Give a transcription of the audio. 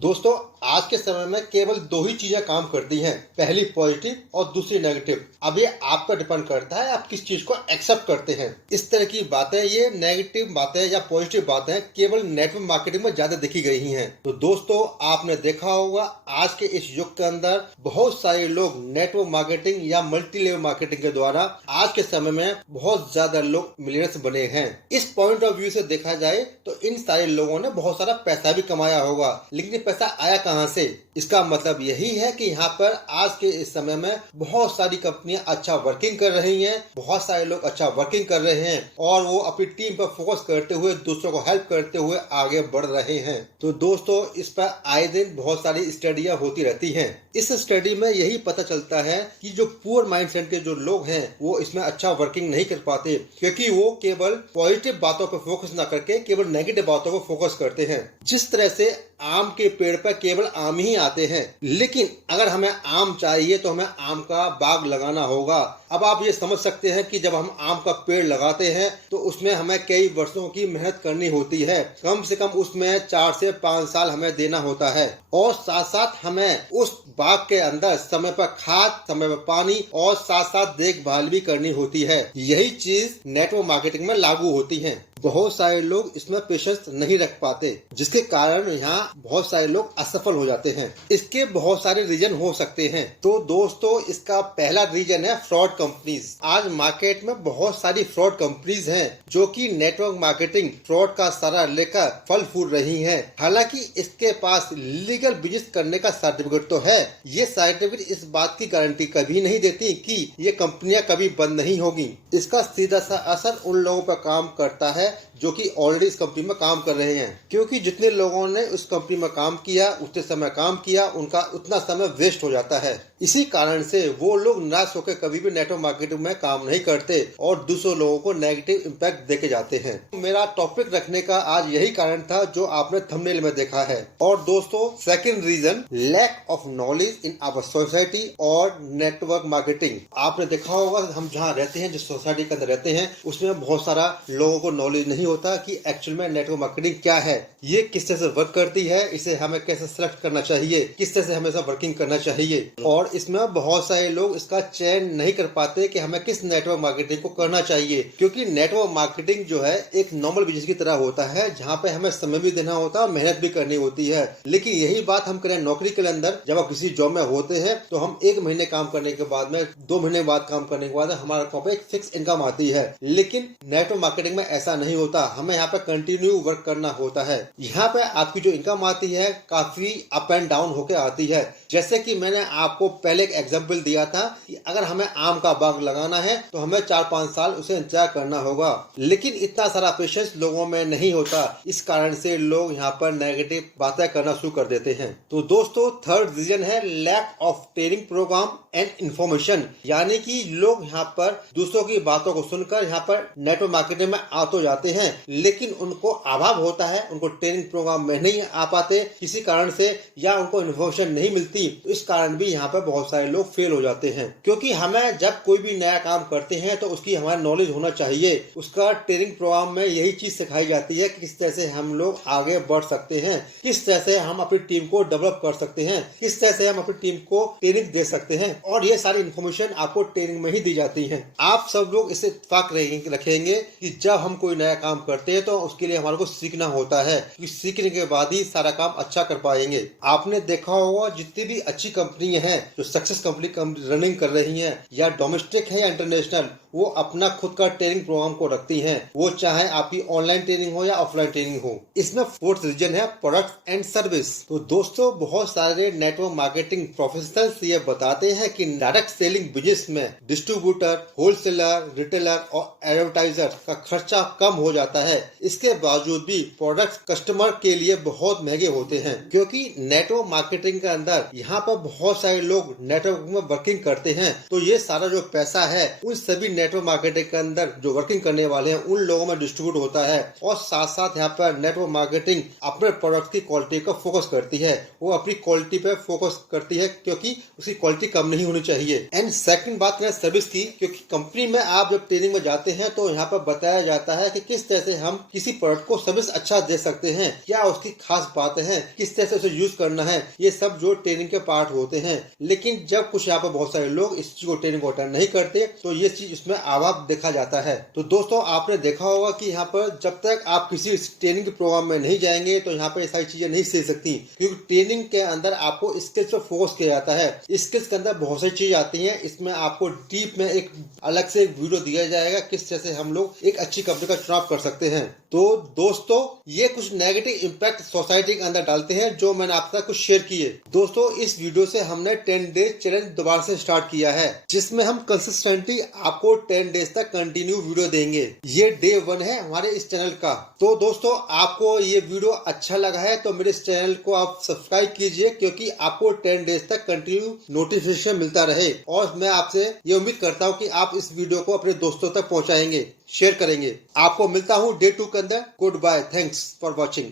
दोस्तों, आज के समय में केवल दो ही चीजें काम करती हैं, पहली पॉजिटिव और दूसरी नेगेटिव। अब ये आप पर डिपेंड करता है आप किस चीज को एक्सेप्ट करते हैं। इस तरह की बातें, ये नेगेटिव बातें या पॉजिटिव बातें केवल नेटवर्क मार्केटिंग में ज्यादा देखी गई हैं। तो दोस्तों, आपने देखा होगा आज के इस युग के अंदर बहुत सारे लोग नेटवर्क मार्केटिंग या मल्टी लेवल मार्केटिंग के द्वारा आज के समय में बहुत ज्यादा लोग मिलियनर्स बने हैं। इस पॉइंट ऑफ व्यू से देखा जाए तो इन सारे लोगों ने बहुत सारा पैसा भी कमाया होगा, लेकिन ये पैसा आया कहां से? इसका मतलब यही है कि यहाँ पर आज के इस समय में बहुत सारी कंपनियां अच्छा वर्किंग कर रही हैं, बहुत सारे लोग अच्छा वर्किंग कर रहे हैं और वो अपनी टीम पर फोकस करते हुए दूसरों को हेल्प करते हुए आगे बढ़ रहे हैं। तो दोस्तों, इस पर आए दिन बहुत सारी स्टडियां होती रहती हैं। इस स्टडी में यही पता चलता है कि जो पुअर माइंडसेट के जो लोग हैं वो इसमें अच्छा वर्किंग नहीं कर पाते, क्योंकि वो केवल पॉजिटिव बातों पर फोकस ना करके केवल नेगेटिव बातों पर फोकस करते हैं। जिस तरह से आम के पेड़ पर केवल आम ही आते हैं, लेकिन अगर हमें आम चाहिए तो हमें आम का बाग लगाना होगा। अब आप ये समझ सकते हैं कि जब हम आम का पेड़ लगाते हैं तो उसमें हमें कई वर्षों की मेहनत करनी होती है, कम से कम उसमें 4 से 5 साल हमें देना होता है और साथ साथ हमें उस बाग के अंदर समय पर खाद, समय पर पानी और साथ साथ देखभाल भी करनी होती है। यही चीज नेटवर्क मार्केटिंग में लागू होती है। बहुत सारे लोग इसमें पेशेंस नहीं रख पाते, जिसके कारण यहाँ बहुत सारे लोग असफल हो जाते हैं। इसके बहुत सारे रीजन हो सकते हैं। तो दोस्तों, इसका पहला रीजन है फ्रॉड कंपनीज। आज मार्केट में बहुत सारी फ्रॉड कंपनीज हैं जो कि नेटवर्क मार्केटिंग फ्रॉड का सहारा लेकर फल फूल रही हैं। हालांकि इसके पास लीगल बिजनेस करने का सर्टिफिकेट तो है, ये सर्टिफिकेट इस बात की गारंटी कभी नहीं देती कि ये कंपनियां कभी बंद नहीं होगी। इसका सीधा सा असर उन लोगों पर काम करता है जो कि ऑलरेडी इस कंपनी में काम कर रहे हैं, क्योंकि जितने लोगों ने उस कंपनी में काम किया, उतने समय काम किया, उनका उतना समय वेस्ट हो जाता है। इसी कारण से वो लोग निराश होकर कभी भी नेटवर्क मार्केटिंग में काम नहीं करते और दूसरों लोगों को नेगेटिव इम्पैक्ट देके जाते हैं। मेरा टॉपिक रखने का आज यही कारण था जो आपने थंबनेल में देखा है। और दोस्तों, second reason, lack of knowledge in our society और नेटवर्क मार्केटिंग। आपने देखा होगा हम जहाँ रहते हैं, जिस सोसाइटी के अंदर रहते हैं, उसमें बहुत सारा लोगों को नॉलेज नहीं होता कि एक्चुअल में नेटवर्क मार्केटिंग क्या है, ये किस तरह से वर्क करती है, इसे हमें कैसे सिलेक्ट करना चाहिए, किस तरह से हमें वर्किंग करना चाहिए। और इसमें बहुत सारे लोग इसका चयन नहीं कर पाते कि हमें किस नेटवर्क मार्केटिंग को करना चाहिए, क्योंकि नेटवर्क मार्केटिंग जो है एक नॉर्मल बिजनेस की तरह होता है जहाँ पे हमें समय भी देना होता है और मेहनत भी करनी होती है। लेकिन यही बात हम करें नौकरी के अंदर, जब आप किसी जॉब में होते हैं तो हम 1 महीने काम करने के बाद में, 2 महीने बाद काम करने के बाद हमारे पास एक फिक्स इनकम आती है। लेकिन नेटवर्क मार्केटिंग में ऐसा नहीं होता, हमें यहाँ पे कंटिन्यू वर्क करना होता है। यहाँ पे आपकी जो इनकम आती है काफी अप एंड डाउन होके आती है। जैसे कि मैंने आपको पहले एक एग्जांपल दिया था कि अगर हमें आम का बाग लगाना है तो हमें 4-5 साल उसे इंतजार करना होगा, लेकिन इतना सारा पेशेंस लोगों में नहीं होता। इस कारण से लोग यहाँ पर नेगेटिव बातें करना शुरू कर देते हैं। तो दोस्तों, थर्ड रीजन है lack of training program and information, यानी कि लोग यहाँ पर दूसरों की बातों को सुनकर यहाँ पर नेटवर्क मार्केटिंग में आ तो जाते हैं, लेकिन उनको अभाव होता है, उनको ट्रेनिंग प्रोग्राम में नहीं आ पाते किसी कारण से, या उनको इन्फॉर्मेशन नहीं मिलती। तो इस कारण भी यहाँ पर बहुत सारे लोग फेल हो जाते हैं। क्योंकि हमें जब कोई भी नया काम करते हैं तो उसकी हमारा नॉलेज होना चाहिए। उसका ट्रेनिंग प्रोग्राम में यही चीज सिखाई जाती है कि किस तरह से हम लोग आगे बढ़ सकते हैं, किस तरह से हम अपनी टीम को डेवलप कर सकते हैं, किस तरह से हम अपनी टीम को ट्रेनिंग दे सकते हैं, और ये सारी इन्फॉर्मेशन आपको ट्रेनिंग में ही दी जाती है। आप सब लोग इससे इत्तेफाक रखेंगे कि जब हम कोई नया काम करते हैं तो उसके लिए हमारे को सीखना होता है, क्योंकि सीखने के बाद ही सारा काम अच्छा कर पाएंगे। आपने देखा होगा जितनी भी अच्छी कंपनी हैं जो सक्सेस कंपनी रनिंग कर रही हैं, या डोमेस्टिक है या इंटरनेशनल, वो अपना खुद का ट्रेनिंग प्रोग्राम को रखती हैं, वो चाहे आपकी ऑनलाइन ट्रेनिंग हो या ऑफलाइन ट्रेनिंग हो। इसमें फोर्थ रीजन है प्रोडक्ट एंड सर्विस। तो दोस्तों, बहुत सारे नेटवर्क मार्केटिंग प्रोफेशनल्स ये बताते हैं कि डायरेक्ट सेलिंग बिजनेस में डिस्ट्रीब्यूटर, होलसेलर, रिटेलर और एडवर्टाइजर का खर्चा कम हो जाता है। इसके बावजूद भी प्रोडक्ट कस्टमर के लिए बहुत महंगे होते हैं, क्योंकि नेटवर्क मार्केटिंग के अंदर यहाँ पर बहुत सारे लोग नेटवर्क में वर्किंग करते हैं। तो ये सारा जो पैसा है उन सभी नेटवर्क मार्केटिंग के अंदर जो वर्किंग करने वाले हैं उन लोगों में डिस्ट्रीब्यूट होता है। और साथ साथ यहाँ पर नेटवर्क मार्केटिंग अपने प्रोडक्ट की क्वालिटी को फोकस करती है, वो अपनी क्वालिटी पे फोकस करती है क्योंकि उसकी क्वालिटी कम नहीं होनी चाहिए। एंड सेकंड बात करें सर्विस की, क्योंकि कंपनी में आप जब ट्रेनिंग में जाते हैं तो यहाँ पर बताया जाता है कि किस तरह से हम किसी प्रोडक्ट को सर्विस अच्छा दे सकते हैं, क्या उसकी खास बातें हैं, किस तरह से उसे यूज करना है, ये सब जो ट्रेनिंग के पार्ट होते हैं। लेकिन जब कुछ यहाँ पर बहुत सारे लोग इस चीज को ट्रेनिंग को अटेंड नहीं करते तो ये चीज इसमें अभाव देखा जाता है। तो दोस्तों आपने देखा होगा कि यहाँ पर जब तक आप किसी ट्रेनिंग के प्रोग्राम में नहीं जाएंगे तो यहाँ पर सारी चीजें नहीं सीख सकती, क्योंकि ट्रेनिंग के अंदर आपको स्किल्स पर फोकस किया जाता है। स्किल्स के अंदर बहुत सारी चीज आती है, इसमें आपको डीप में एक अलग से एक वीडियो दिया जाएगा किस तरह से हम लोग एक अच्छी कंपनी का चुनाव कर सकते हैं। तो दोस्तों ये कुछ नेगेटिव इंपैक्ट सोसाइटी के अंदर डालते हैं जो मैंने आपके साथ कुछ शेयर किए। दोस्तों इस वीडियो से हमने 10 डेज चैलेंज दोबारा से स्टार्ट किया है, जिसमें हम कंसिस्टेंटली आपको 10 डेज तक कंटिन्यू वीडियो देंगे। ये डे 1 है हमारे इस चैनल का। तो दोस्तों आपको ये वीडियो अच्छा लगा है तो मेरे इस चैनल को आप सब्सक्राइब कीजिए, क्योंकि आपको 10 डेज तक कंटिन्यू नोटिफिकेशन मिलता रहे। और मैं आपसे ये उम्मीद करता हूँ कि आप इस वीडियो को अपने दोस्तों तक पहुंचाएंगे, शेयर करेंगे। आपको मिलता हूँ डे 2 के अंदर। Goodbye, thanks for watching.